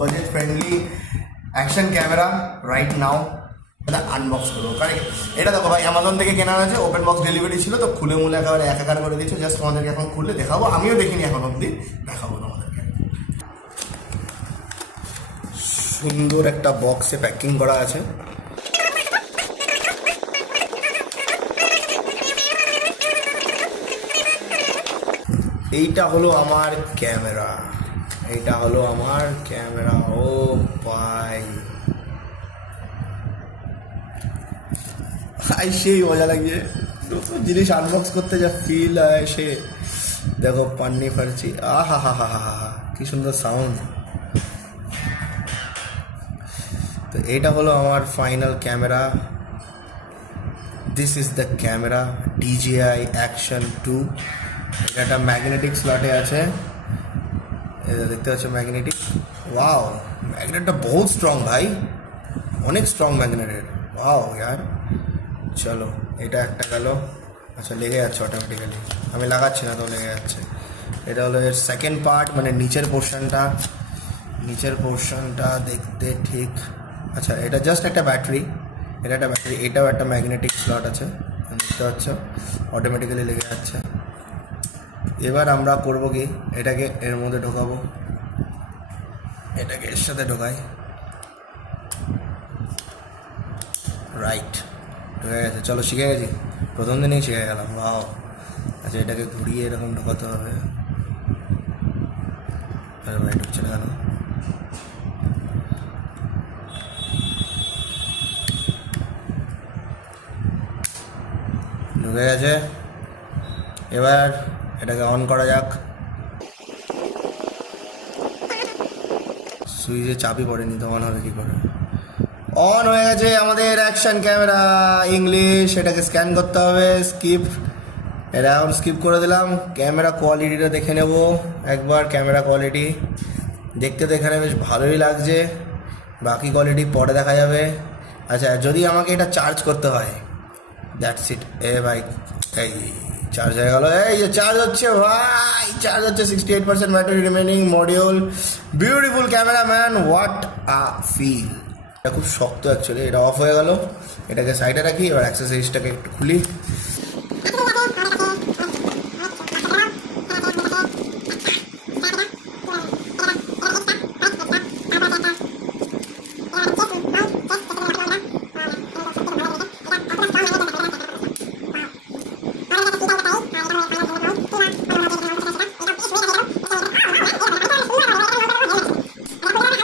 Budget friendly action camera right now এটা unbox করবো। কারণ এটা দেখো ভাই অ্যামাজন থেকে কেনা হয়েছে, ওপেন বক্স ডেলিভারি ছিল, তো খুলে মুলে একেবারে একাকার করে দিচ্ছ। জাস্ট তোমাদেরকে এখন খুলে দেখাবো, আমিও দেখিনি এখন অবধি, দেখাবো তোমাদেরকে। সুন্দর একটা বক্সে প্যাকিং করা আছে। এইটা হলো আমার ক্যামেরা, এইটা হলো আমার ক্যামেরা। ও ভাই সেই মজা লাগছে নতুন জিনিস আনবক্স করতে, যা ফিল হয় সে দেখো পান্নি ফারছি, আহা হা হা হা হা, কি সুন্দর সাউন্ড। তো এইটা হলো আমার final camera. This is the camera DJI Action 2। এটা একটা ম্যাগনেটিক স্লটে আছে, এটা দেখতে পাচ্ছ ম্যাগনেটিক। ওয়াও, ম্যাগনেটটা বহুত স্ট্রং ভাই, অনেক স্ট্রং ম্যাগনেটের। ওয়াও ইয়ার, চলো এটা একটা গেল। আচ্ছা লেগে যাচ্ছে অটোমেটিক্যালি, আমি লাগাচ্ছি না তো লেগে যাচ্ছে। এটা হলো এর সেকেন্ড পার্ট, মানে নিচের পোর্শনটা দেখতে ঠিক। আচ্ছা এটা জাস্ট একটা ব্যাটারি, এটা একটা ব্যাটারি, এটাও একটা ম্যাগনেটিক স্লট আছে, দেখতে পাচ্ছ অটোমেটিক্যালি লেগে যাচ্ছে। এবার আমরা করবো কি, এটাকে এর মধ্যে ঢোকাবো, এটাকে এর সাথে ঢোকাই। রাইট, ঢুকে গেছে। চলো শিখে গেছি, প্রথম দিনেই শিখে গেলাম। বাও। আচ্ছা এটাকে ঘুরিয়ে এরকম ঢোকাতে হবে। আরে ভাই ঢুকছে না কেন? ঢুকে গেছে। এবার এটাকে অন করা যাক। সুইচে চাপই পড়েনি তো অন হবে কি করে? অন হয়ে গেছে আমাদের অ্যাকশন ক্যামেরা। ইংলিশ, এটাকে স্ক্যান করতে হবে, স্কিপ। এটা এখন স্কিপ করে দিলাম। ক্যামেরা কোয়ালিটিটা দেখে নেব একবার। ক্যামেরা কোয়ালিটি দেখতে তো এখানে বেশ ভালোই লাগছে, বাকি কোয়ালিটি পরে দেখা যাবে। আচ্ছা যদি আমাকে এটা চার্জ করতে হয়, দ্যাটস ইট। এ ভাই এই চার্জ হয়ে গেল, এই যে চার্জ হচ্ছে ভাই, চার্জ হচ্ছে। 68% battery remaining, module. Beautiful camera man, what a feel. এটা খুব শক্ত অ্যাকচুয়ালি। এটা অফ হয়ে গেল, এটাকে সাইডে রাখি। এবার অ্যাক্সেসরিজটাকে একটু খুলি।